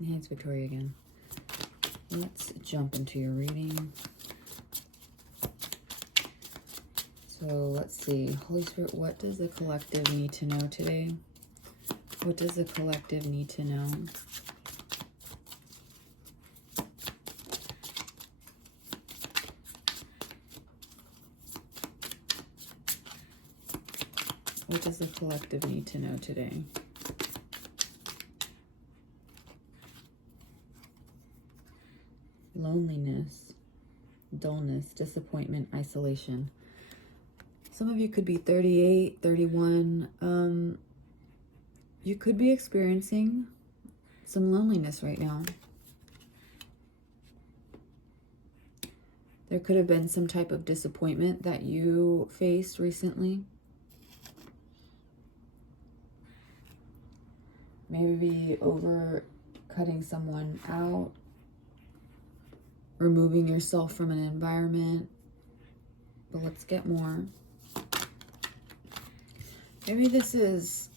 Yeah, it's Victoria again. Let's jump into your reading. So let's see. Holy Spirit, what does the collective need to know today? What does the collective need to know? What does the collective need to know today? Loneliness, dullness, disappointment, isolation. Some of you could be 38, 31. You could be experiencing some loneliness right now. There could have been some type of disappointment that you faced recently. Maybe over cutting someone out, removing yourself from an environment. But let's get more. Maybe this is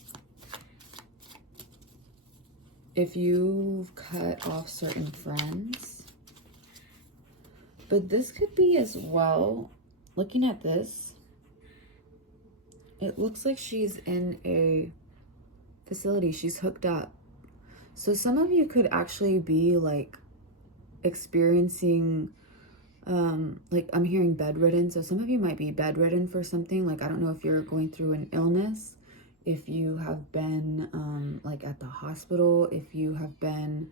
if you've cut off certain friends. But this could be as well, looking at this, it looks like she's in a facility. She's hooked up. So some of you could actually be like experiencing like I'm hearing bedridden. So some of you might be bedridden for something. Like I don't know if you're going through an illness, if you have been like at the hospital, if you have been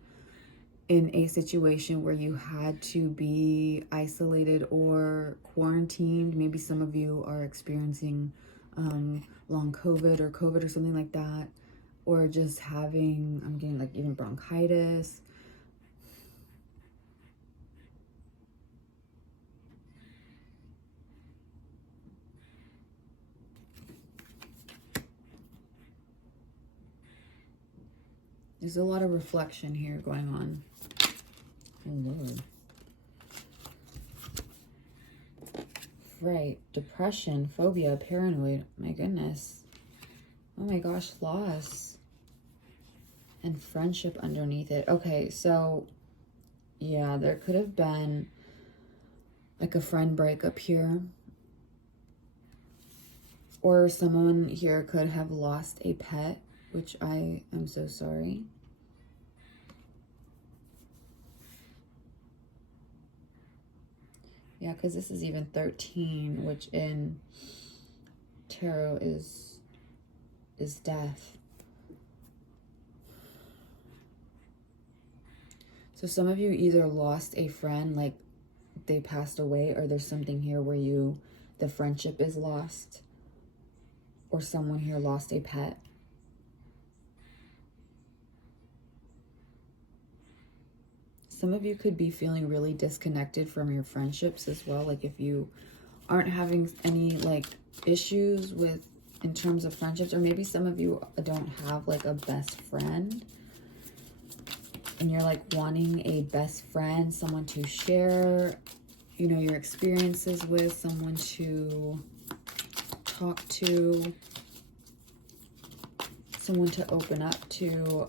in a situation where you had to be isolated or quarantined. Maybe some of you are experiencing long COVID or something like that, or just having, I'm getting like even bronchitis. There's a lot of reflection here going on. Oh, Lord. Right. Depression, phobia, paranoid. My goodness. Oh my gosh, loss. And friendship underneath it. Okay, so yeah, there could have been like a friend breakup here. Or someone here could have lost a pet, which I am so sorry. Yeah, because this is even 13, which in tarot is death. So some of you either lost a friend, like they passed away, or there's something here where the friendship is lost, or someone here lost a pet. Some of you could be feeling really disconnected from your friendships as well. Like if you aren't having any like issues with in terms of friendships, or maybe some of you don't have like a best friend and you're like wanting a best friend, someone to share, you know, your experiences with, someone to talk to, someone to open up to.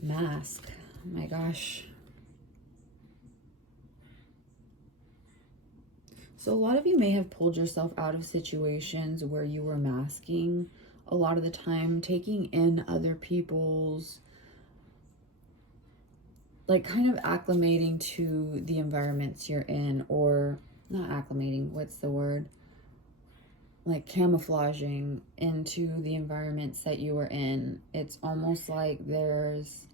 Mask. Oh my gosh. So a lot of you may have pulled yourself out of situations where you were masking a lot of the time, taking in other people's, like kind of acclimating to the environments you're in, or not acclimating, what's the word? Like camouflaging into the environments that you were in. It's almost like there's,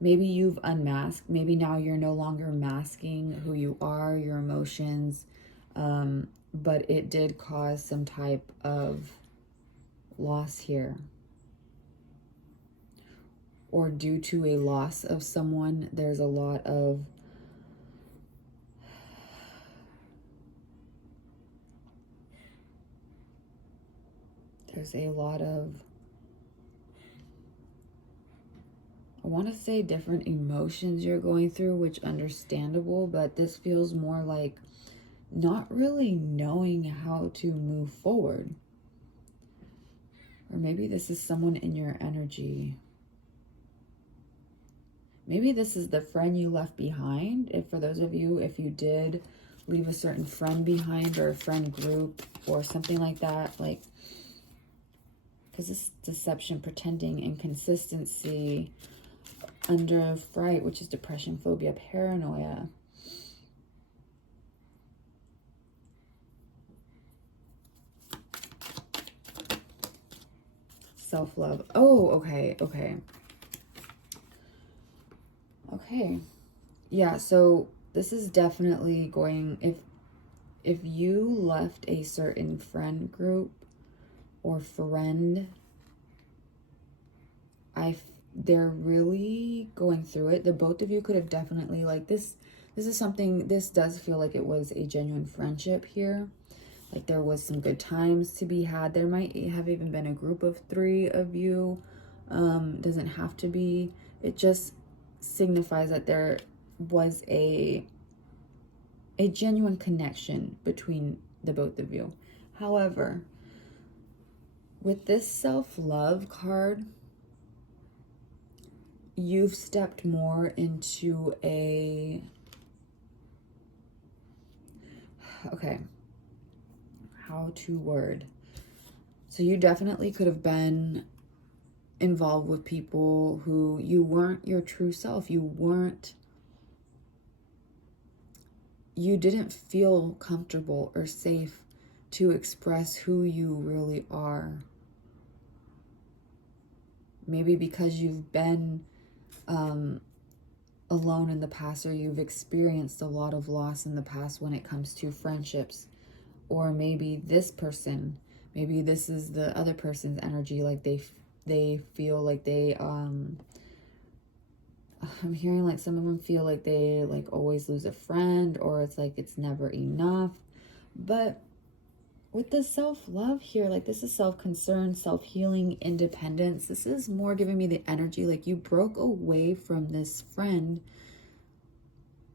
maybe you've unmasked. Maybe now you're no longer masking who you are, your emotions, but it did cause some type of loss here. Or due to a loss of someone, there's a lot of I want to say different emotions you're going through, which understandable, but this feels more like not really knowing how to move forward. Or maybe this is someone in your energy. Maybe this is the friend you left behind. If for those of you, if you did leave a certain friend behind, or a friend group or something like that, like, because this deception, pretending, inconsistency, under fright, which is depression, phobia, paranoia. Self-love. Oh, okay, okay. Okay. Yeah, so this is definitely going, if you left a certain friend group or friend, they're really going through it. The both of you could have definitely, like, this is something, this does feel like it was a genuine friendship here. Like there was some good times to be had. There might have even been a group of 3 of you. Doesn't have to be. It just signifies that there was a genuine connection between the both of you. However, with this self-love card, you've stepped more into a, okay, how to word. So you definitely could have been involved with people who you weren't your true self. You didn't feel comfortable or safe to express who you really are. Maybe because you've been alone in the past, or you've experienced a lot of loss in the past when it comes to friendships. Or maybe this person, maybe this is the other person's energy, like they feel like they I'm hearing like some of them feel like they like always lose a friend, or it's like it's never enough. But with the self-love here, like this is self-concern, self-healing, independence. This is more giving me the energy like you broke away from this friend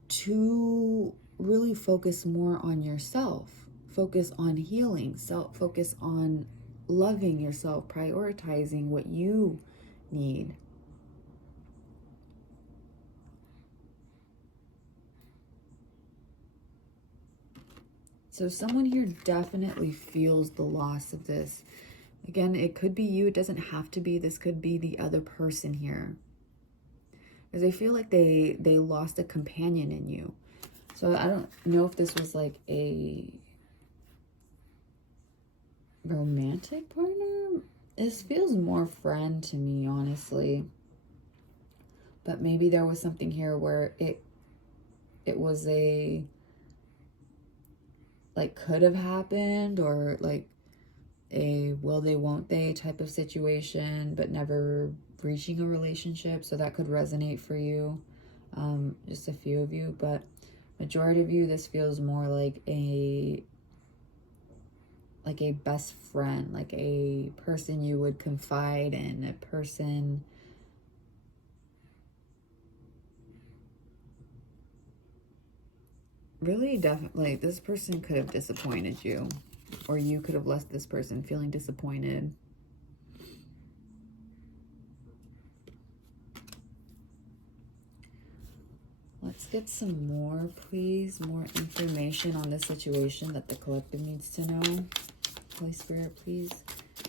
to really focus more on yourself, focus on healing, focus on loving yourself, prioritizing what you need. So someone here definitely feels the loss of this. Again, it could be you. It doesn't have to be. This could be the other person here. Because they feel like they lost a companion in you. So I don't know if this was like a romantic partner. This feels more friend to me, honestly. But maybe there was something here where it was a, like, could have happened, or like a will they won't they type of situation, but never reaching a relationship. So that could resonate for you, just a few of you. But majority of you, this feels more like a best friend, like a person you would confide in, a person really, definitely, this person could have disappointed you, or you could have left this person feeling disappointed. Let's get some more, please. More information on the situation that the collective needs to know. Holy Spirit, please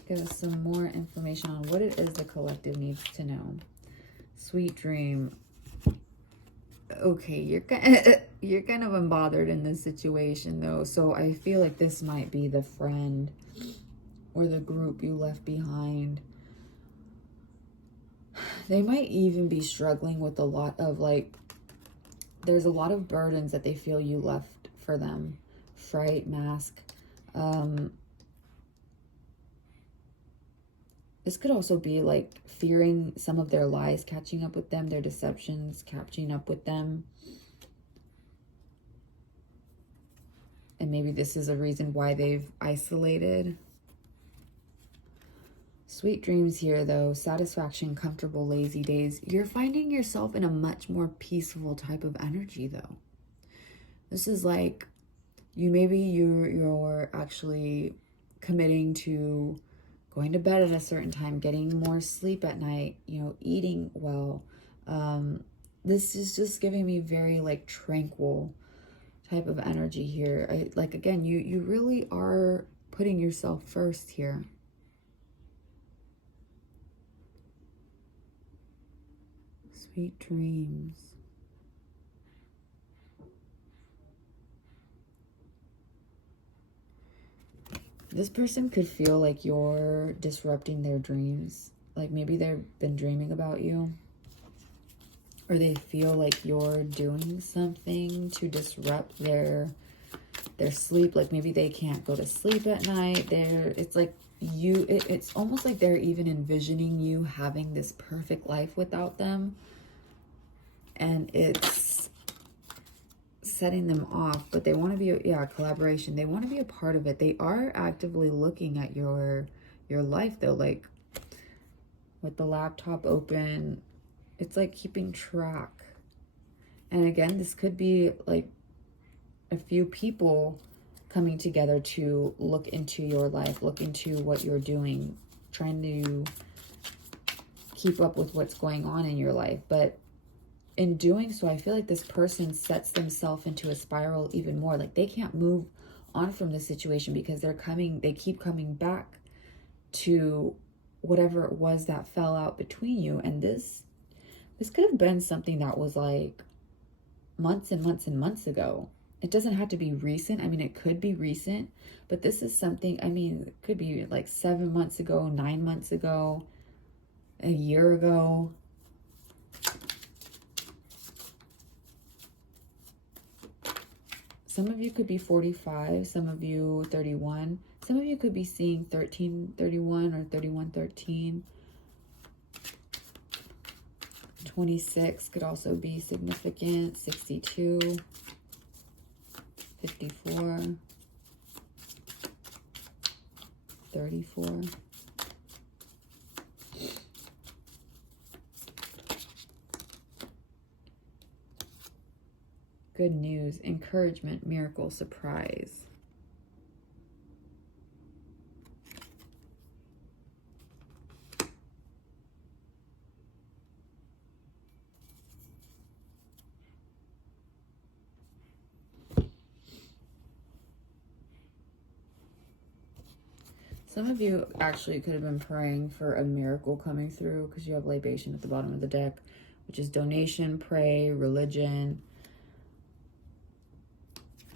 give us some more information on what it is the collective needs to know. Sweet dream. Okay, you're kind of unbothered in this situation, though. So I feel like this might be the friend or the group you left behind. They might even be struggling with a lot of, like, there's a lot of burdens that they feel you left for them. Fright, mask. This could also be like fearing some of their lies catching up with them, their deceptions catching up with them. And maybe this is a reason why they've isolated. Sweet dreams here, though. Satisfaction, comfortable, lazy days. You're finding yourself in a much more peaceful type of energy, though. This is like you're actually committing to going to bed at a certain time, getting more sleep at night, you know, eating well. This is just giving me very like tranquil type of energy here. Like again, you really are putting yourself first here. Sweet dreams. This person could feel like you're disrupting their dreams. Like maybe they've been dreaming about you, or they feel like you're doing something to disrupt their sleep. Like maybe they can't go to sleep at night. It's like it's almost like they're even envisioning you having this perfect life without them, and it's setting them off. But they want to be, yeah, collaboration. They want to be a part of it. They are actively looking at your life though, like with the laptop open. It's like keeping track. And again, this could be like a few people coming together to look into your life, look into what you're doing, trying to keep up with what's going on in your life. But in doing so, I feel like this person sets themselves into a spiral even more. Like they can't move on from this situation because they keep coming back to whatever it was that fell out between you. And this could have been something that was like months and months and months ago. It doesn't have to be recent. I mean, it could be recent, but this is something, I mean, it could be like 7 months ago, 9 months ago, a year ago. Some of you could be 45, some of you 31. Some of you could be seeing 1331 or 3113. 26 could also be significant. 62, 54, 34. Good news, encouragement, miracle, surprise. Some of you actually could have been praying for a miracle coming through because you have libation at the bottom of the deck, which is donation, pray, religion.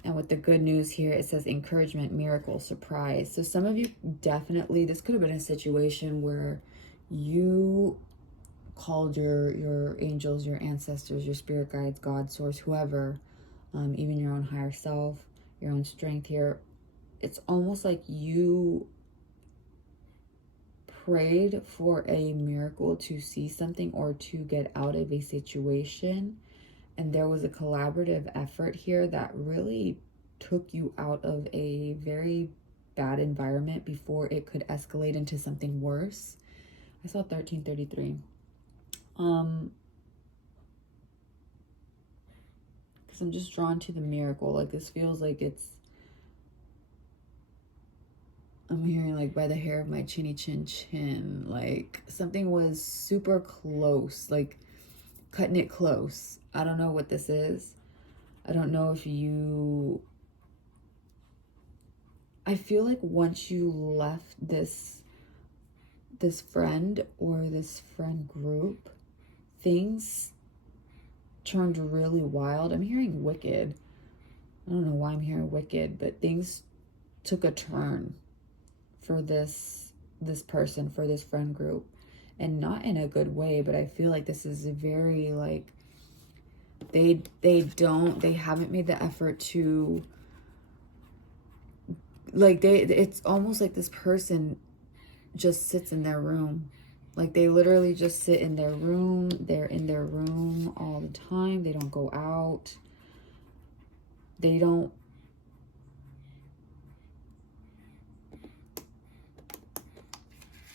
And with the good news here, it says encouragement, miracle, surprise. So some of you definitely, this could have been a situation where you called your angels, your ancestors, your spirit guides, God, source, whoever, even your own higher self, your own strength here. It's almost like you prayed for a miracle to see something or to get out of a situation, and there was a collaborative effort here that really took you out of a very bad environment before it could escalate into something worse. I saw 1333. Because I'm just drawn to the miracle. Like this feels like I'm hearing like by the hair of my chinny chin chin. Like something was super close, like cutting it close. I don't know what this is. I don't know if I feel like once you left this friend or this friend group, things turned really wild. I'm hearing wicked. I don't know why I'm hearing wicked, but things took a turn for this person, for this friend group, and not in a good way. But I feel like this is a very like they haven't made the effort to like it's almost like this person just sits in their room. Like they literally just sit in their room. They're in their room all the time. They don't go out. They don't.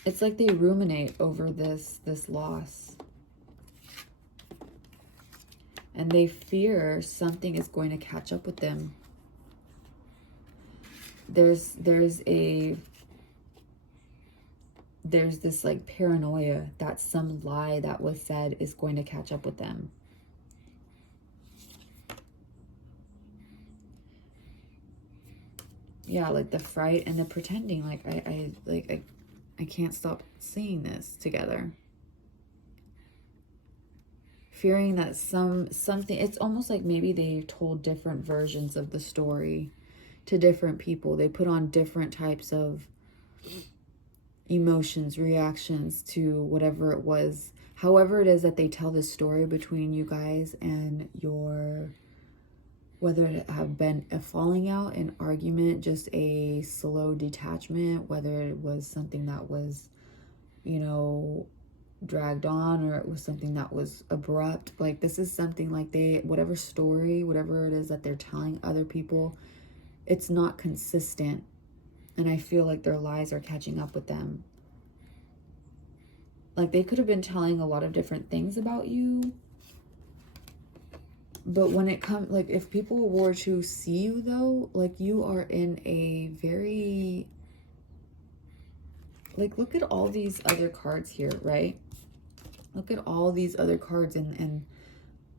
It's like they ruminate over this loss. And they fear something is going to catch up with them. there's this like paranoia that some lie that was said is going to catch up with them. Yeah, like the fright and the pretending. Like I can't stop seeing this together. Fearing that something, it's almost like maybe they told different versions of the story to different people. They put on different types of emotions, reactions to whatever it was. However it is that they tell this story between you guys and your, whether it have been a falling out, an argument, just a slow detachment, whether it was something that was, you know, dragged on, or it was something that was abrupt. Like this is something like whatever story, whatever it is that they're telling other people, it's not consistent. And I feel like their lies are catching up with them. Like they could have been telling a lot of different things about you, but when it comes, like if people were to see you though, like you are in a very, like look at all these other cards here, right? Look at all these other cards, and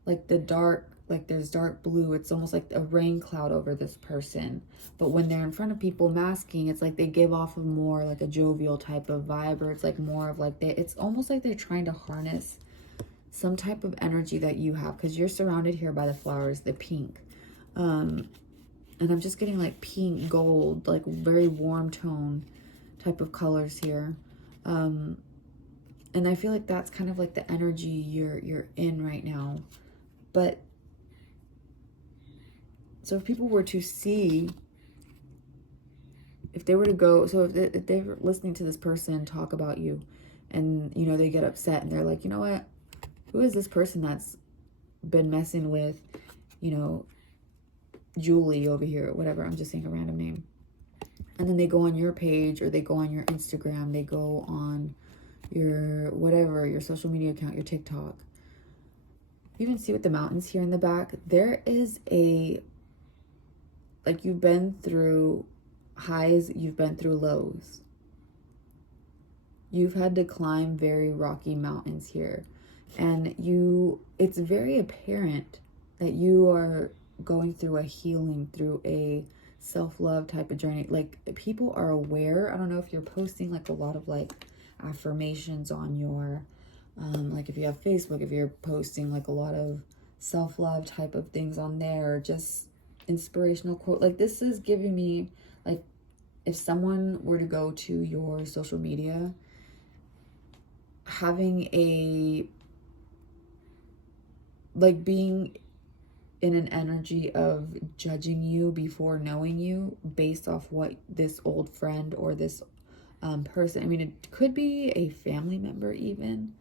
like the dark, like there's dark blue. It's almost like a rain cloud over this person. But when they're in front of people masking, it's like they give off of more like a jovial type of vibe, or it's like more of like it's almost like they're trying to harness some type of energy that you have, because you're surrounded here by the flowers, the pink. And I'm just getting like pink, gold, like very warm tone type of colors here. And I feel like that's kind of like the energy you're in right now. But so if people were to see, if they were to go, so if they're listening to this person talk about you, and you know they get upset and they're like, you know what, who is this person that's been messing with, you know, Julie over here, or whatever, I'm just saying a random name. And then they go on your page, or they go on your Instagram, they go on your whatever, your social media account, your TikTok. You can see with the mountains here in the back, there is a, like you've been through highs, you've been through lows. You've had to climb very rocky mountains here. And it's very apparent that you are going through a healing, through a self-love type of journey. Like people are aware. I don't know if you're posting like a lot of like affirmations on your, like if you have Facebook, if you're posting like a lot of self-love type of things on there, just inspirational quote. Like this is giving me, like if someone were to go to your social media, having a, like being in an energy of judging you before knowing you based off what this old friend or this person, I mean, it could be a family member even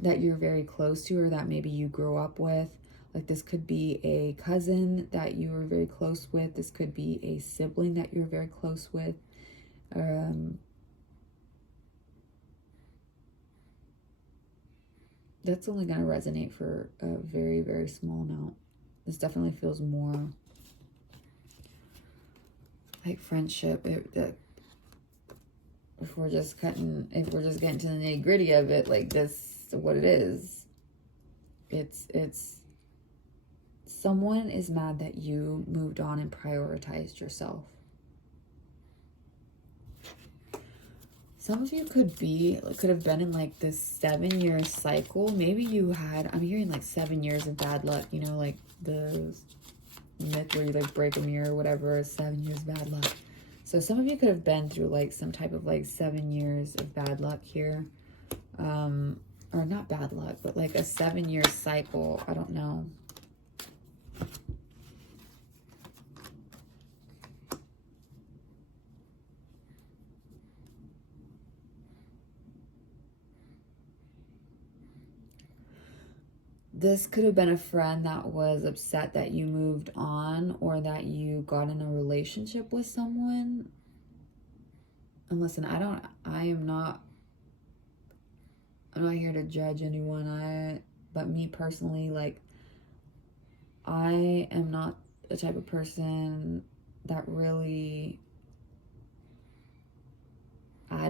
that you're very close to, or that maybe you grew up with. Like this could be a cousin that you were very close with. This could be a sibling that you're very close with. That's only going to resonate for a very, very small amount. This definitely feels more like friendship. If we're just getting to the nitty gritty of it, like this, what it is, it's someone is mad that you moved on and prioritized yourself. Some of you could have been in like this 7-year cycle. Maybe you had, I'm hearing like 7 years of bad luck, you know, like the myth where you like break a mirror or whatever, 7 years bad luck. So some of you could have been through like some type of like 7 years of bad luck here. Or not bad luck, but like a 7-year cycle. I don't know. This could have been a friend that was upset that you moved on, or that you got in a relationship with someone. And listen, I'm not here to judge anyone. But me personally, like, I am not the type of person that really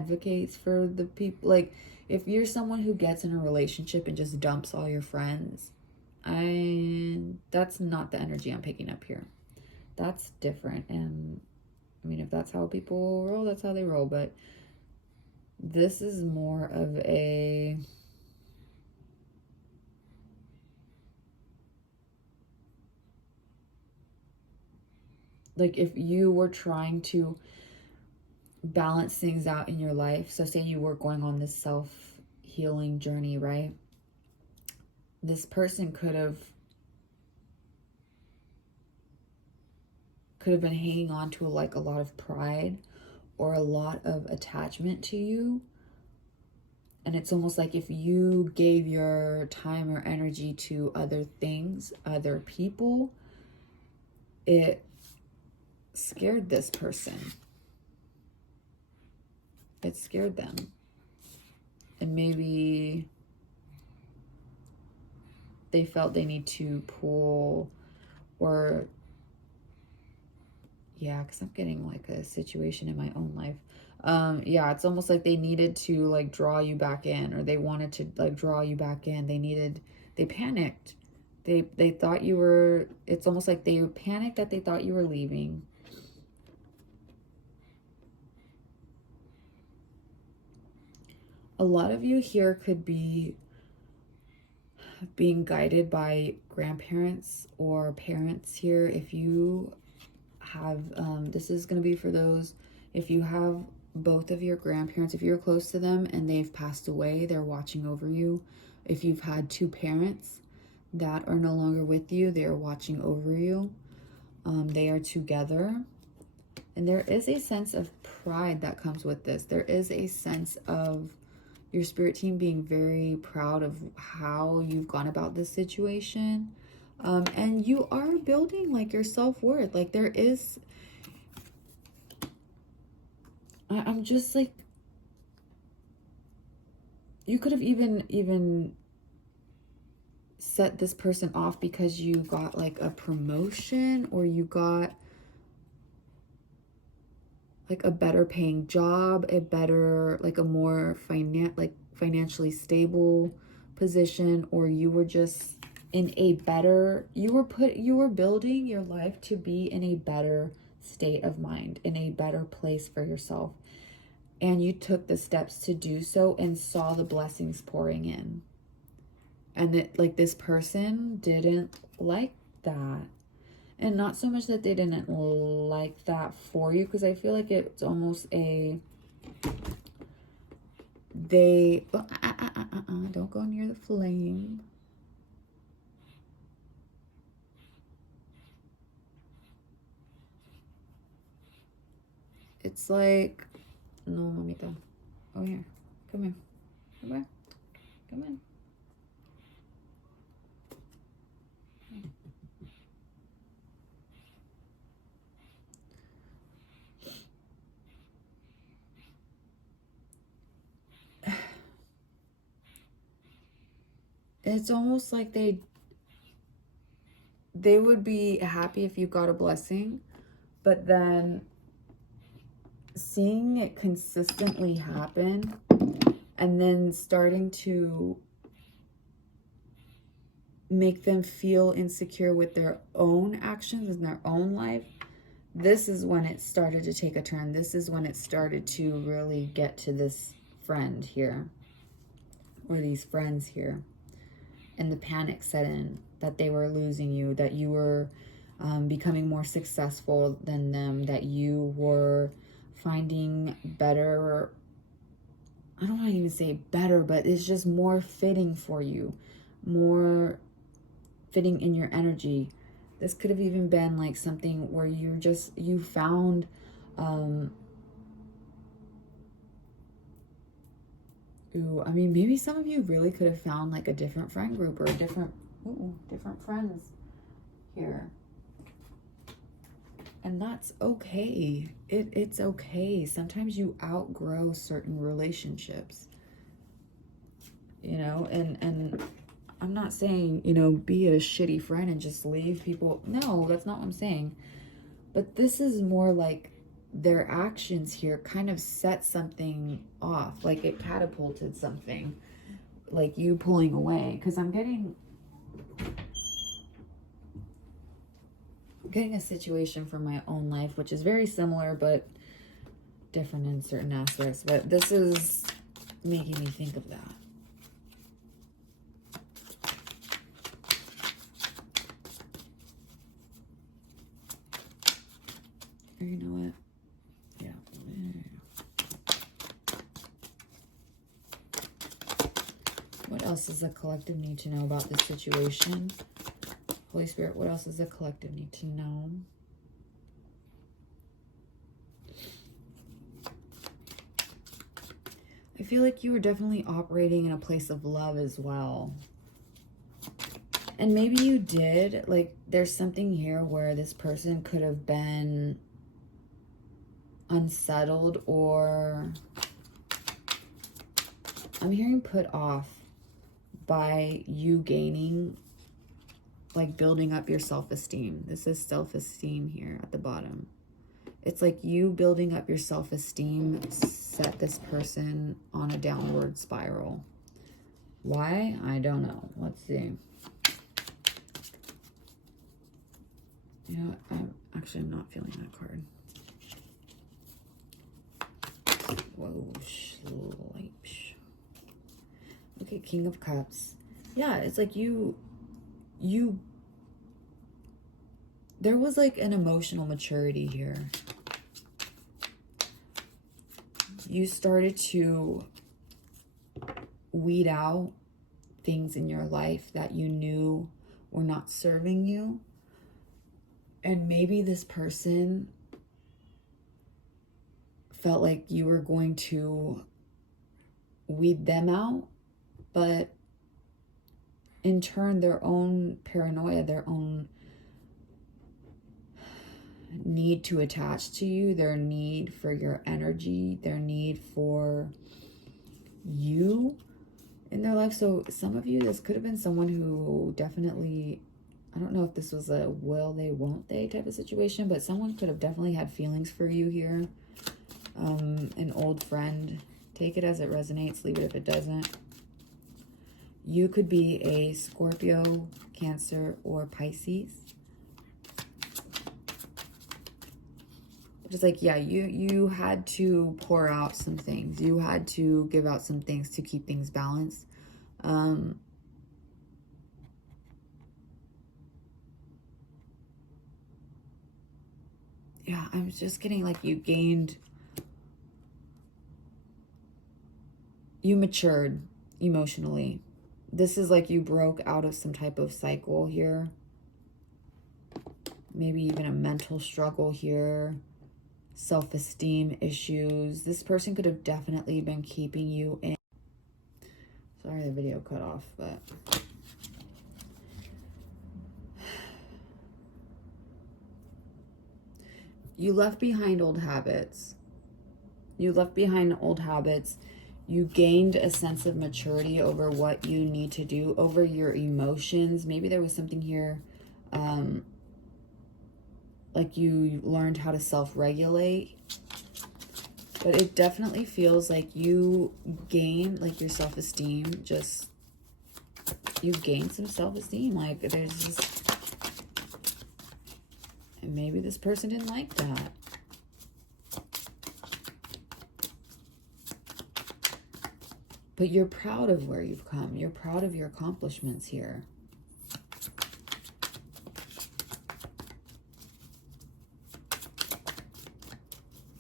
advocates for the people. Like, if you're someone who gets in a relationship and just dumps all your friends, that's not the energy I'm picking up here. That's different. And I mean, if that's how people roll, that's how they roll. But this is more of a... like, if you were trying to balance things out in your life, so say you were going on this self-healing journey, right? This person could have been hanging on to like a lot of pride or a lot of attachment to you. And it's almost like if you gave your time or energy to other things, other people, it scared this person. It scared them. And maybe they felt they need to pull, or yeah, because I'm getting like a situation in my own life. Yeah, it's almost like they needed to like draw you back in, or they wanted to like draw you back in. They panicked. They thought you were, it's almost like they panicked that they thought you were leaving. A lot of you here could be being guided by grandparents or parents here. If you have, this is going to be for those, if you have both of your grandparents, if you're close to them and they've passed away, they're watching over you. If you've had two parents that are no longer with you, they're watching over you. They are together. And there is a sense of pride that comes with this. There is a sense of your spirit team being very proud of how you've gone about this situation. And you are building like your self-worth. Like there is, I'm just like, you could have even set this person off because you got like a promotion, or you got like a better paying job, a better, like a more financially stable position, or you were just in a better, you were building your life to be in a better state of mind, in a better place for yourself. And you took the steps to do so and saw the blessings pouring in. And that like this person didn't like that. And not so much that they didn't like that for you, because I feel like it's almost a, they, don't go near the flame. It's like, no, mamita. Oh, here. Come here. Come here. Come in. It's almost like they would be happy if you got a blessing, but then seeing it consistently happen and then starting to make them feel insecure with their own actions in their own life, this is when it started to take a turn. This is when it started to really get to this friend here, or these friends here. And the panic set in that they were losing you, that you were becoming more successful than them, that you were finding better, I don't want to even say better, but it's just more fitting for you, more fitting in your energy. This could have even been like something where you found I mean, maybe some of you really could have found like a different friend group, or a different friends here. And that's okay. It's okay. Sometimes you outgrow certain relationships, you know, and I'm not saying, you know, be a shitty friend and just leave people. No, that's not what I'm saying. But this is more like their actions here kind of set something off, like it catapulted something, like you pulling away. Because I'm getting a situation from my own life, which is very similar but different in certain aspects. But this is making me think of that. You know what? Yeah. What else does the collective need to know about this situation? Holy Spirit, what else does the collective need to know? I feel like you were definitely operating in a place of love as well. And maybe you did. Like, there's something here where this person could have been unsettled, or I'm hearing put off by you gaining, like, building up your self-esteem. This is self-esteem here at the bottom. It's like you building up your self-esteem set this person on a downward spiral. Why? I don't know. Let's see. You know what? I'm actually not feeling that card. Whoa. Okay, King of Cups. Yeah, it's like there was like an emotional maturity here. You started to weed out things in your life that you knew were not serving you. And maybe this person felt like you were going to weed them out, but in turn, their own paranoia, their own need to attach to you, their need for your energy, their need for you in their life. So some of you, this could have been someone who definitely, I don't know if this was a will they, won't they type of situation, but someone could have definitely had feelings for you here. An old friend. Take it as it resonates, leave it if it doesn't. You could be a Scorpio, Cancer, or Pisces. Just like, yeah, you had to pour out some things. You had to give out some things to keep things balanced. Yeah, I'm just getting like you matured emotionally. This is like you broke out of some type of cycle here. Maybe even a mental struggle here. Self-esteem issues. This person could have definitely been keeping you in. Sorry, the video cut off, but you left behind old habits. You left behind old habits. You gained a sense of maturity over what you need to do, over your emotions. Maybe there was something here, like you learned how to self-regulate. But it definitely feels like you gained, like, your self-esteem. Just, you gained some self-esteem. Like, there's just, and maybe this person didn't like that. But you're proud of where you've come. You're proud of your accomplishments here.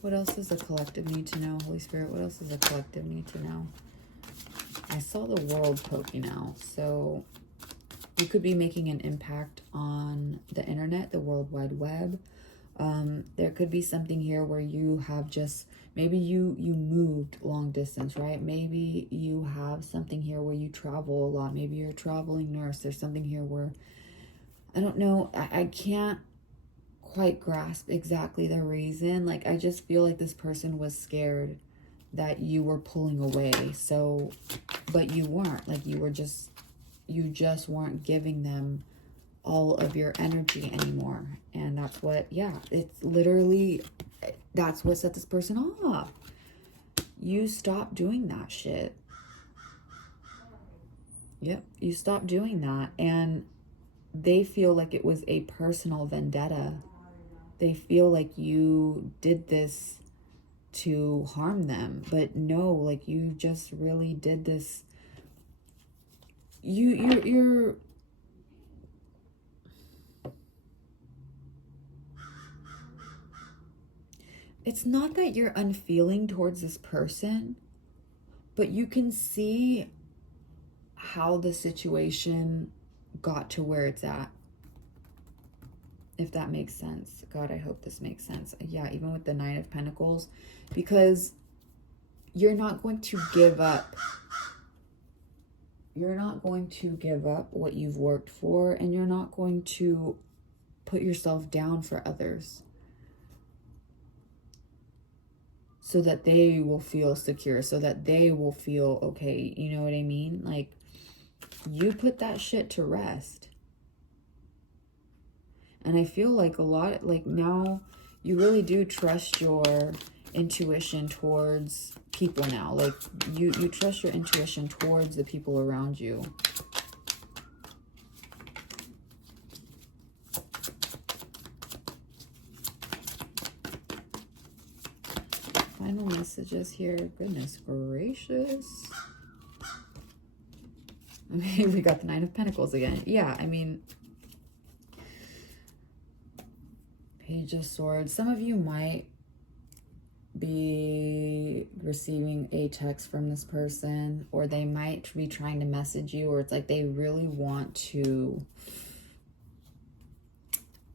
What else does the collective need to know, Holy Spirit? What else does the collective need to know? I saw the world poking out. So you could be making an impact on the internet, the World Wide Web. There could be something here where you have just, maybe you moved long distance, right? Maybe you have something here where you travel a lot. Maybe you're a traveling nurse. There's something here where, I don't know, I can't quite grasp exactly the reason. Like, I just feel like this person was scared that you were pulling away. So, but you weren't. Like, you just weren't giving them all of your energy anymore. And that's what, yeah, it's literally That's what set this person off. You stop doing that shit. Yep, you stop doing that. And they feel like it was a personal vendetta. They feel like you did this to harm them. But no, like you just really did this. You're it's not that you're unfeeling towards this person, but you can see how the situation got to where it's at. If that makes sense. God, I hope this makes sense. Yeah, even with the Nine of Pentacles, because you're not going to give up. You're not going to give up what you've worked for, and you're not going to put yourself down for others so that they will feel secure, so that they will feel okay. You know what I mean? Like, you put that shit to rest. And I feel like a lot, like now, you really do trust your intuition towards people now. Like, you trust your intuition towards the people around you. Final messages here. Goodness gracious. I mean, we got the Nine of Pentacles again. Yeah, I mean, Page of Swords. Some of you might be receiving a text from this person, or they might be trying to message you, or it's like they really want to,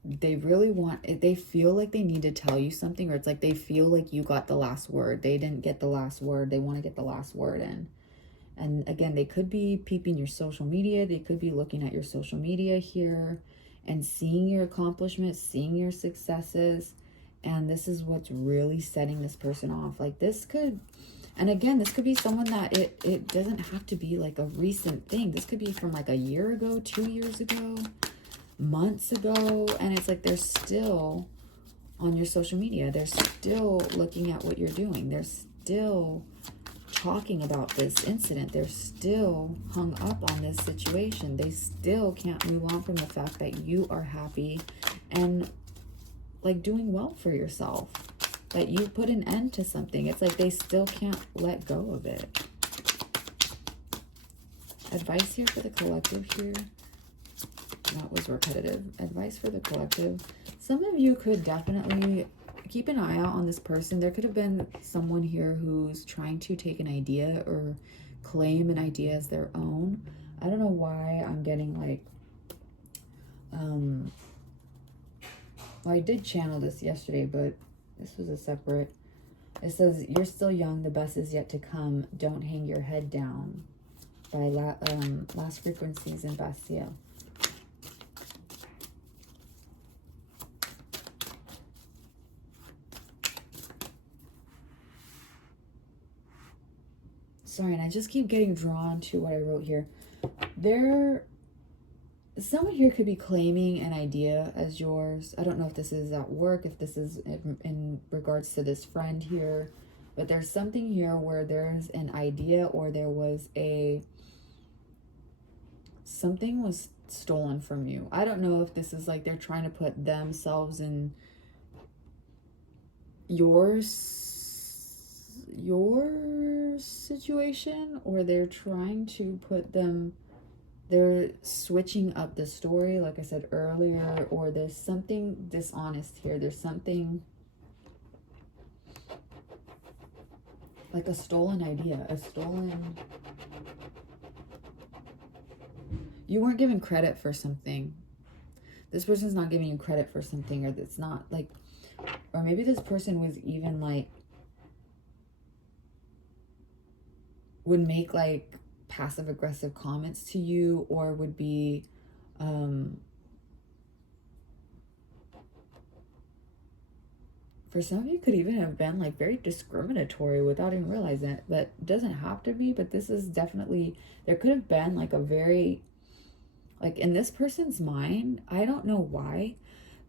they feel like they need to tell you something, or it's like they feel like you got the last word. They didn't get the last word. They want to get the last word in. And again, they could be peeping your social media. They could be looking at your social media here and seeing your accomplishments, seeing your successes. And this is what's really setting this person off. Like this could, and again, this could be someone that it doesn't have to be like a recent thing. This could be from like a year ago, 2 years ago, months ago. And it's like they're still on your social media. They're still looking at what you're doing. They're still talking about this incident. They're still hung up on this situation. They still can't move on from the fact that you are happy and like doing well for yourself, that you put an end to something. It's like they still can't let go of it. Advice here for the collective here. That was repetitive. Advice for the collective. Some of you could definitely keep an eye out on this person. There could have been someone here who's trying to take an idea or claim an idea as their own. I don't know why I'm getting like, well, I did channel this yesterday, but this was a separate. It says, you're still young. The best is yet to come. Don't hang your head down, by Last Frequencies in Bastille. Sorry, and I just keep getting drawn to what I wrote here. Someone here could be claiming an idea as yours. I don't know if this is at work, if this is in regards to this friend here, but there's something here where there's an idea, or there was something was stolen from you. I don't know if this is like they're trying to put themselves in your situation, or they're trying to put them, they're switching up the story, like I said earlier, or there's something dishonest here. There's something like a stolen idea, you weren't given credit for something. This person's not giving you credit for something, or it's not like, or maybe this person was even like, would make like passive aggressive comments to you, or would be for some of you could even have been like very discriminatory without even realizing it. But it doesn't have to be. But this is definitely, there could have been like a very, like in this person's mind, I don't know why,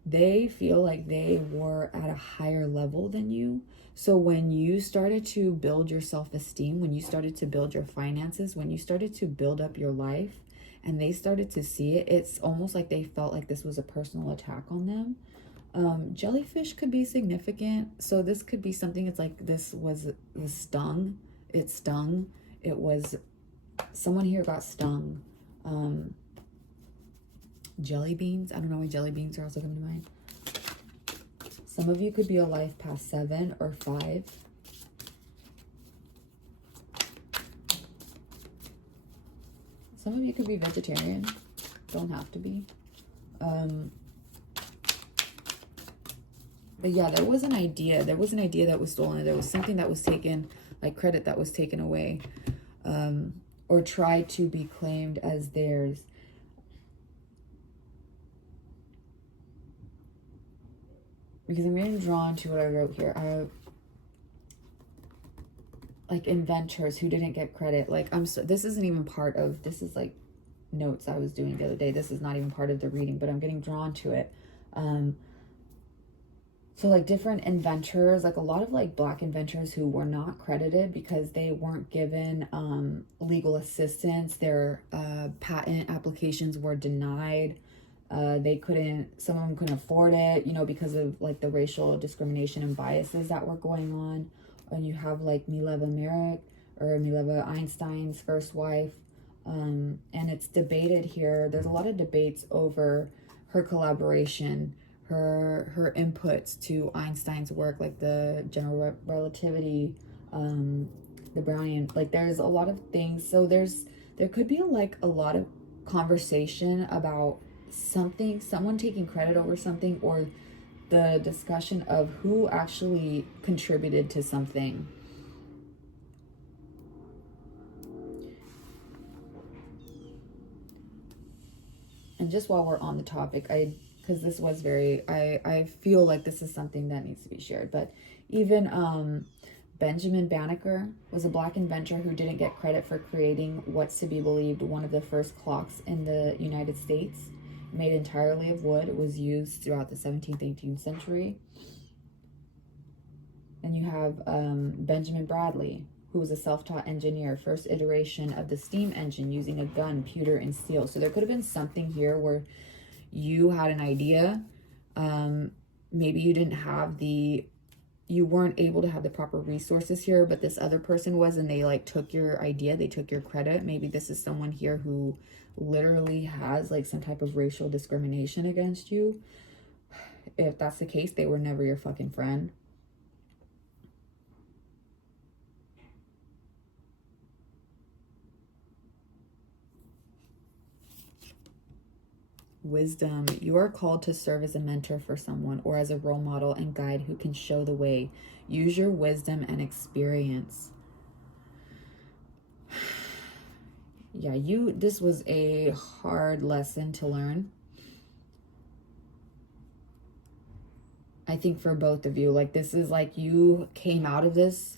they feel like they were at a higher level than you. So when you started to build your self-esteem, when you started to build your finances, when you started to build up your life, and they started to see it, it's almost like they felt like this was a personal attack on them. Jellyfish could be significant. So this could be something, it's like this was the stung. It stung. It was, someone here got stung. Jelly beans. I don't know why jelly beans are also coming to mind. Some of you could be a life past 7 or 5. Some of you could be vegetarian. Don't have to be. But yeah, there was an idea. There was an idea that was stolen. There was something that was taken, like credit that was taken away, or tried to be claimed as theirs. Because I'm getting drawn to what I wrote here. Like inventors who didn't get credit. Like, this isn't even part of, this is like notes I was doing the other day. This is not even part of the reading, but I'm getting drawn to it. So like different inventors, like a lot of like Black inventors who were not credited because they weren't given legal assistance. Their patent applications were denied. They couldn't, some of them couldn't afford it, you know, because of like the racial discrimination and biases that were going on. And you have like Mileva Einstein's first wife. And it's debated here. There's a lot of debates over her collaboration, her inputs to Einstein's work, like the general relativity, the Brownian, like there's a lot of things. So there could be like a lot of conversation about something, someone taking credit over something, or the discussion of who actually contributed to something. And just while we're on the topic, because this was very, I feel like this is something that needs to be shared. But even Benjamin Banneker was a Black inventor who didn't get credit for creating what's to be believed one of the first clocks in the United States. Made entirely of wood. It was used throughout the 17th, 18th century. And you have Benjamin Bradley, who was a self-taught engineer, first iteration of the steam engine using a gun, pewter, and steel. So there could have been something here where you had an idea. Maybe you didn't have you weren't able to have the proper resources here, but this other person was, and they like took your idea, they took your credit. Maybe this is someone here who literally has like some type of racial discrimination against you. If that's the case, they were never your fucking friend. Wisdom. You are called to serve as a mentor for someone or as a role model and guide who can show the way. Use your wisdom and experience. Yeah, this was a hard lesson to learn. I think for both of you, like this is like you came out of this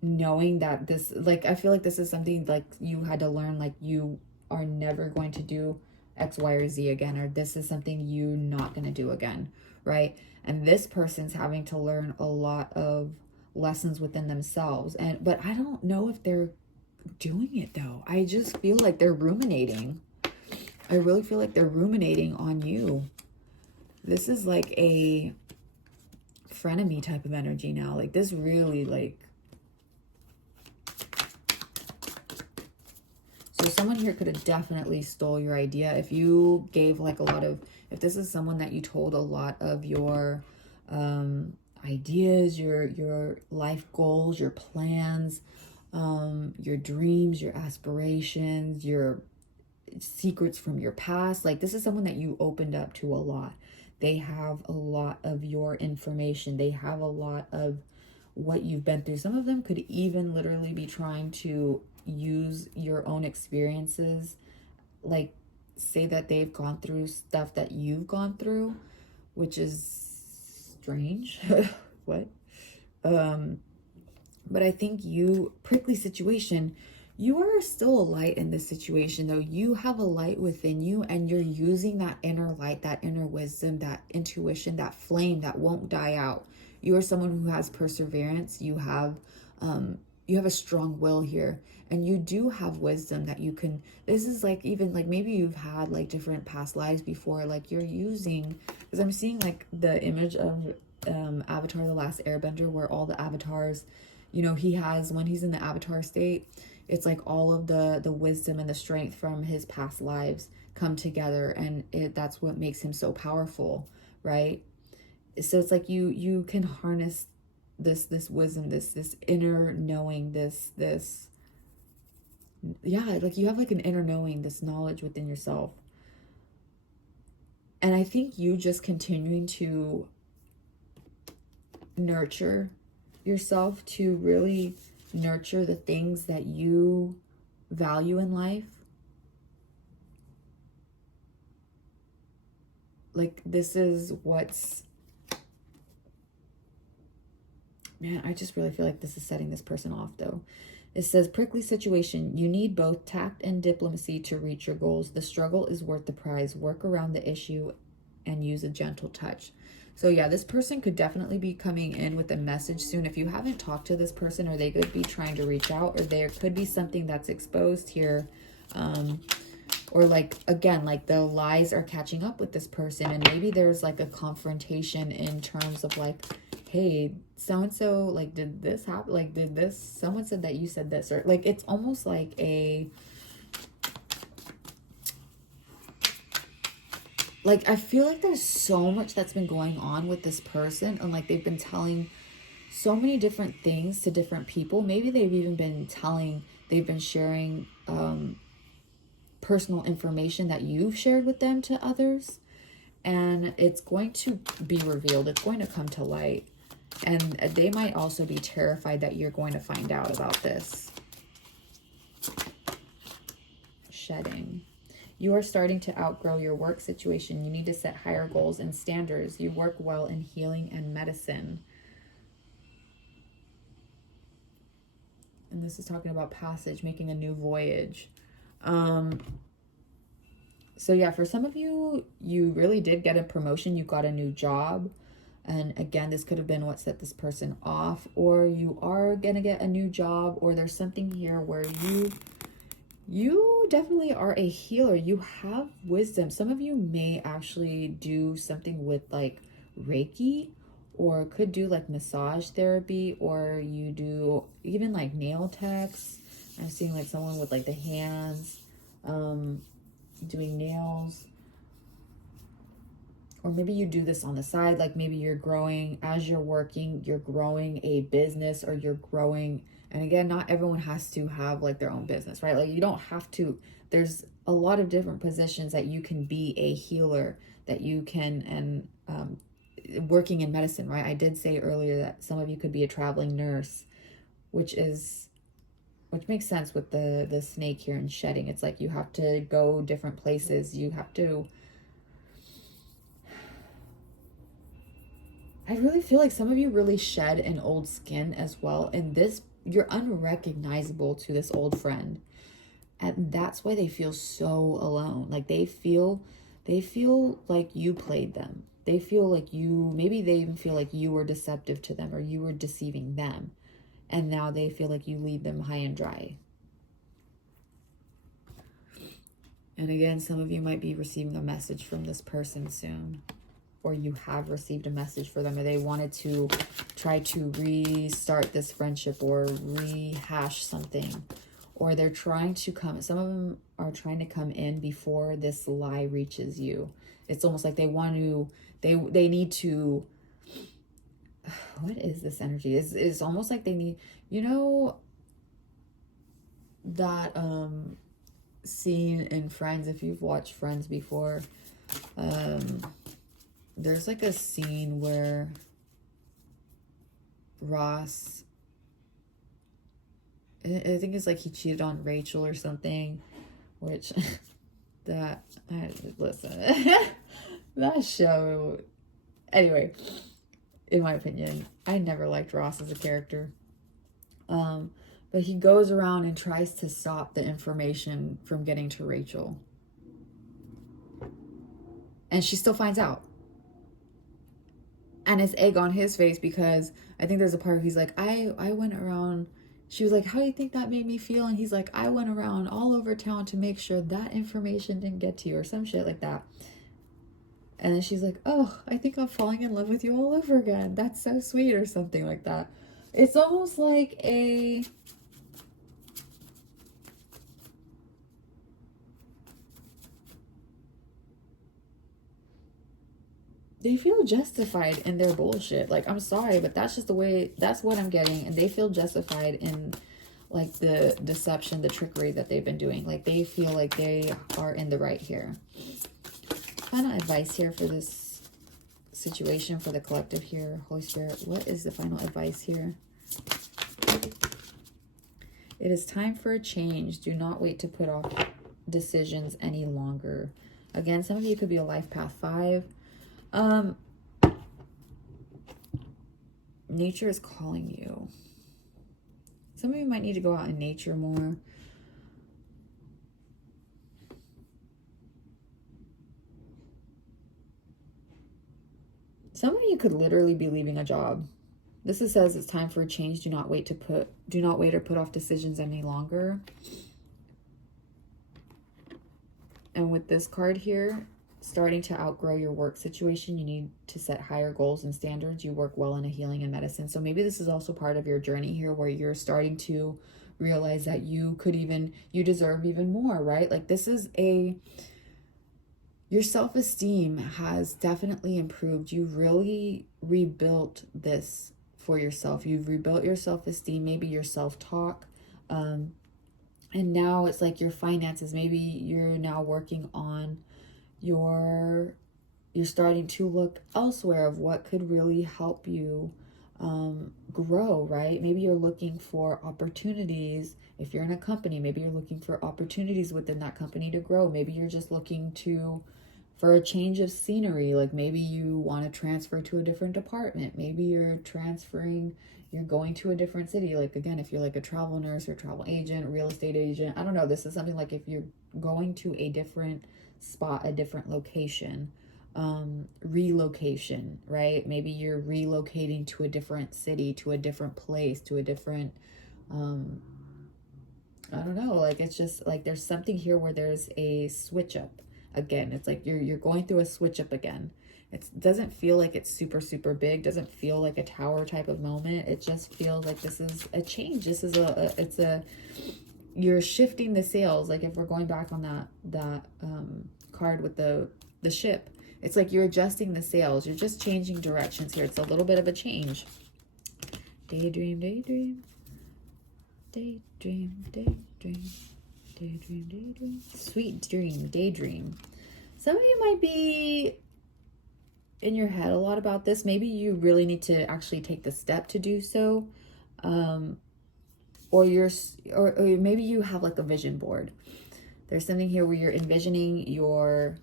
knowing that this, like, I feel like this is something like you had to learn, like you are never going to do X, Y, or Z again, or this is something you're not going to do again, right? And this person's having to learn a lot of lessons within themselves. But I don't know if they're doing it though. I just feel like they're ruminating. I really feel like they're ruminating on you. This is like a frenemy type of energy now. Like this really like, so someone here could have definitely stole your idea. If you gave like a lot of, if this is someone that you told a lot of your ideas, your life goals, your plans, your dreams, your aspirations, your secrets from your past, like this is someone that you opened up to a lot. They have a lot of your information. They have a lot of what you've been through. Some of them could even literally be trying to use your own experiences, like say that they've gone through stuff that you've gone through, which is strange. What? But I think prickly situation, You are still a light in this situation, though. You have a light within you, and you're using that inner light, that inner wisdom, that intuition, that flame that won't die out. You are someone who has perseverance. You have a strong will here, and you do have wisdom that you can. This is like, even like maybe you've had like different past lives before. Like you're using, because I'm seeing like the image of Avatar: The Last Airbender, where all the avatars, he has, when he's in the avatar state, it's like all of the wisdom and the strength from his past lives come together, and that's what makes him so powerful, right? So it's like you can harness this wisdom, this inner knowing, this yeah, like you have like an inner knowing, this knowledge within yourself. And I think you just continuing to nurture yourself, to really nurture the things that you value in life. Like this is what's, man, I just really feel like this is setting this person off though. It says, prickly situation. You need both tact and diplomacy to reach your goals. The struggle is worth the prize. Work around the issue and use a gentle touch. So yeah, this person could definitely be coming in with a message soon. If you haven't talked to this person, or they could be trying to reach out, or there could be something that's exposed here. Or like, again, like the lies are catching up with this person, and maybe there's like a confrontation in terms of like, hey, so-and-so, like, did this happen? Like, did this, someone said that you said this, or like, it's almost like a, like, I feel like there's so much that's been going on with this person, and like, they've been telling so many different things to different people. Maybe they've even been sharing, personal information that you've shared with them to others, and it's going to be revealed. It's going to come to light. And they might also be terrified that you're going to find out about this. Shedding. You are starting to outgrow your work situation. You need to set higher goals and standards. You work well in healing and medicine. And this is talking about passage, making a new voyage. So yeah, for some of you, you really did get a promotion. You got a new job. And again, this could have been what set this person off, or you are going to get a new job, or there's something here where you definitely are a healer. You have wisdom. Some of you may actually do something with like Reiki, or could do like massage therapy, or you do even like nail techs. I'm seeing like someone with like the hands, doing nails. Or maybe you do this on the side, like maybe you're growing, as you're working, you're growing a business, or you're growing, and again, not everyone has to have like their own business, right? Like you don't have to, there's a lot of different positions that you can be a healer, that you can, and working in medicine, right? I did say earlier that some of you could be a traveling nurse, which makes sense with the snake here and shedding. It's like you have to go different places, you have to, I really feel like some of you really shed an old skin as well. And this, you're unrecognizable to this old friend. And that's why they feel so alone. Like they feel like you played them. They feel like you, maybe they even feel like you were deceptive to them, or you were deceiving them. And now they feel like you leave them high and dry. And again, some of you might be receiving a message from this person soon. Or you have received a message for them, or they wanted to try to restart this friendship or rehash something, or they're trying to come, some of them are trying to come in before this lie reaches you. It's almost like they want to, they need to, what is this energy? It's almost like they need, that scene in Friends, if you've watched Friends before, there's like a scene where Ross, I think it's like he cheated on Rachel or something, which listen, that show, anyway, in my opinion, I never liked Ross as a character. But he goes around and tries to stop the information from getting to Rachel. And she still finds out. And it's egg on his face because I think there's a part where he's like, I went around. She was like, how do you think that made me feel? And he's like, I went around all over town to make sure that information didn't get to you, or some shit like that. And then she's like, oh, I think I'm falling in love with you all over again. That's so sweet, or something like that. It's almost like a... they feel justified in their bullshit. Like, I'm sorry, but that's just the way, that's what I'm getting. And they feel justified in, like, the deception, the trickery that they've been doing. Like, they feel like they are in the right here. Final advice here for this situation, for the collective here. Holy Spirit, what is the final advice here? It is time for a change. Do not wait to put off decisions any longer. Again, some of you could be a life path 5. Nature is calling you. Some of you might need to go out in nature more. Some of you could literally be leaving a job. This says it's time for a change. Do not wait or put off decisions any longer. And with this card here, starting to outgrow your work situation, you need to set higher goals and standards. You work well in a healing and medicine. So maybe this is also part of your journey here, where you're starting to realize that you deserve even more, right? Like, this is your self-esteem has definitely improved. You really rebuilt this for yourself. You've rebuilt your self-esteem, maybe your self-talk. And now it's like your finances. Maybe you're now working on you're starting to look elsewhere of what could really help you grow, right? Maybe you're looking for opportunities. If you're in a company, maybe you're looking for opportunities within that company to grow. Maybe you're just looking for a change of scenery. Like, maybe you want to transfer to a different department. Maybe you're going to a different city. Like, again, if you're like a travel nurse or travel agent, real estate agent, I don't know. This is something like if you're going to a different spot, a different location, relocation, right? Maybe you're relocating to a different city, to a different place, to a different, I don't know, like, it's just like there's something here where there's a switch up again. It's like you're going through a switch up again. It doesn't feel like it's super, super big. Doesn't feel like a tower type of moment. It just feels like this is a change. This is you're shifting the sails. Like, if we're going back on that card with the ship, it's like you're adjusting the sails. You're just changing directions here. It's a little bit of a change. Daydream, daydream, daydream, daydream, daydream, daydream. Sweet dream, daydream. Some of you might be in your head a lot about this. Maybe you really need to actually take the step to do so. Or maybe you have like a vision board. There's something here where you're envisioning your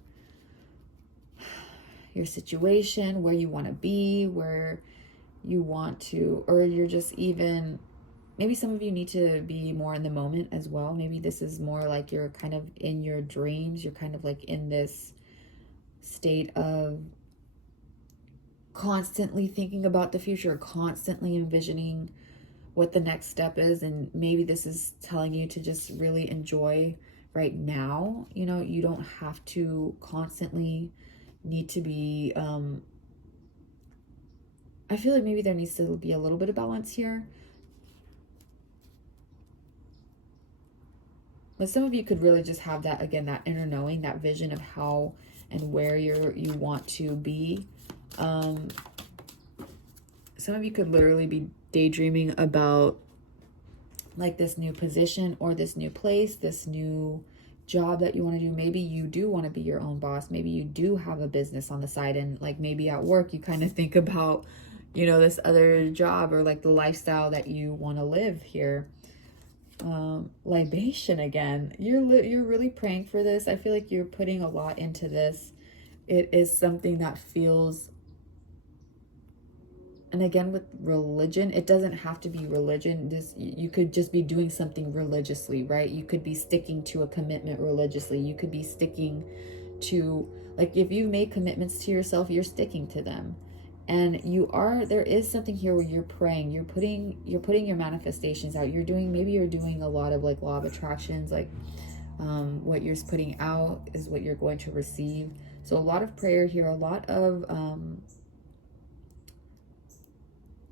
situation, where you want to be, where you want to, or you're just even, maybe some of you need to be more in the moment as well. Maybe this is more like you're kind of in your dreams. You're kind of like in this state of constantly thinking about the future, constantly envisioning what the next step is. And maybe this is telling you to just really enjoy right now. You know, you don't have to constantly need to be, I feel like maybe there needs to be a little bit of balance here. But some of you could really just have that, again, that inner knowing, that vision of how and where you want to be. Some of you could literally be daydreaming about like this new position or this new place, this new job that you want to do. Maybe you do want to be your own boss. Maybe you do have a business on the side, and like maybe at work you kind of think about, you know, this other job or like the lifestyle that you want to live here. Libation again. You're really praying for this. I feel like you're putting a lot into this. It is something that feels And again, with religion, it doesn't have to be religion. You could just be doing something religiously, right? You could be sticking to a commitment religiously. You could be sticking to, like, if you've made commitments to yourself, you're sticking to them. And there is something here where you're praying, you're putting your manifestations out. Maybe you're doing a lot of like law of attractions, like what you're putting out is what you're going to receive. So a lot of prayer here, a lot of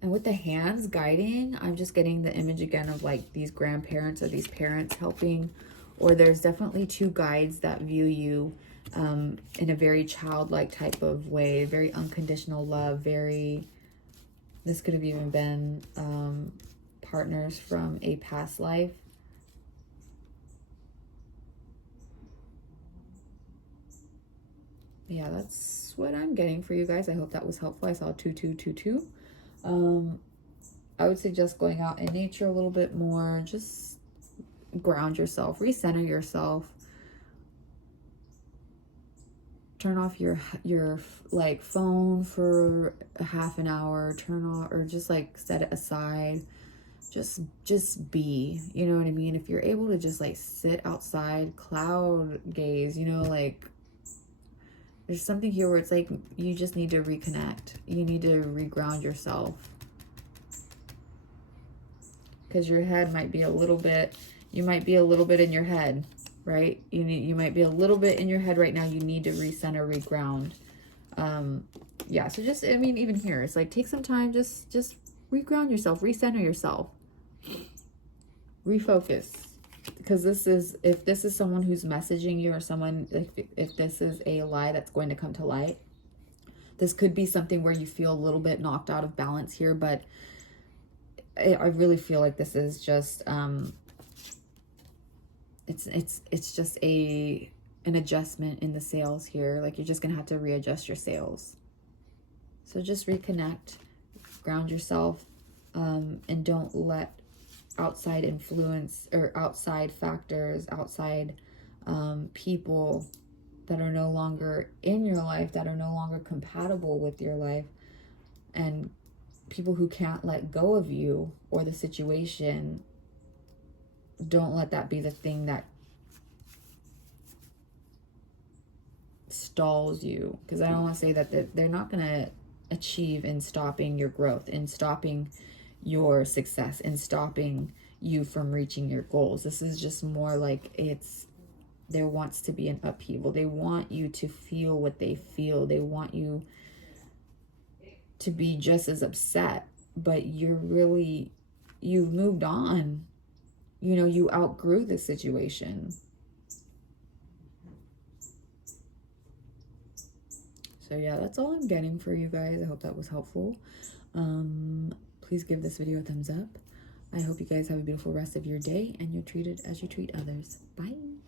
and with the hands guiding, I'm just getting the image again of like these grandparents or these parents helping, or there's definitely two guides that view you in a very childlike type of way, very unconditional love, this could have even been partners from a past life. Yeah, that's what I'm getting for you guys. I hope that was helpful. I saw 2222. I would suggest going out in nature a little bit more. Just ground yourself, recenter yourself. Turn off your like phone for a half an hour. Turn off, or just like set it aside. Just be, you know what I mean? If you're able to just like sit outside, cloud gaze, you know, like there's something here where it's like you just need to reconnect. You need to reground yourself. Because your head might be a little bit, you might be a little bit in your head, right? You might be a little bit in your head right now. You need to recenter, reground. Yeah, so just, I mean, even here, it's like take some time, just reground yourself, recenter yourself, refocus. Because if this is someone who's messaging you, or someone, if this is a lie that's going to come to light, this could be something where you feel a little bit knocked out of balance here, but I really feel like this is just it's just an adjustment in the sails here. Like you're just gonna have to readjust your sails. So just reconnect, ground yourself, and don't let outside influence or outside factors, outside people that are no longer in your life, that are no longer compatible with your life, and people who can't let go of you or the situation, don't let that be the thing that stalls you. Because I don't want to say that they're not going to achieve in stopping your growth, in stopping your success, in stopping you from reaching your goals. This is just more like there wants to be an upheaval. They want you to feel what they feel. They want you to be just as upset, but you've moved on. You know, you outgrew the situation. So yeah, that's all I'm getting for you guys. I hope that was helpful. Please give this video a thumbs up. I hope you guys have a beautiful rest of your day, and you're treated as you treat others. Bye.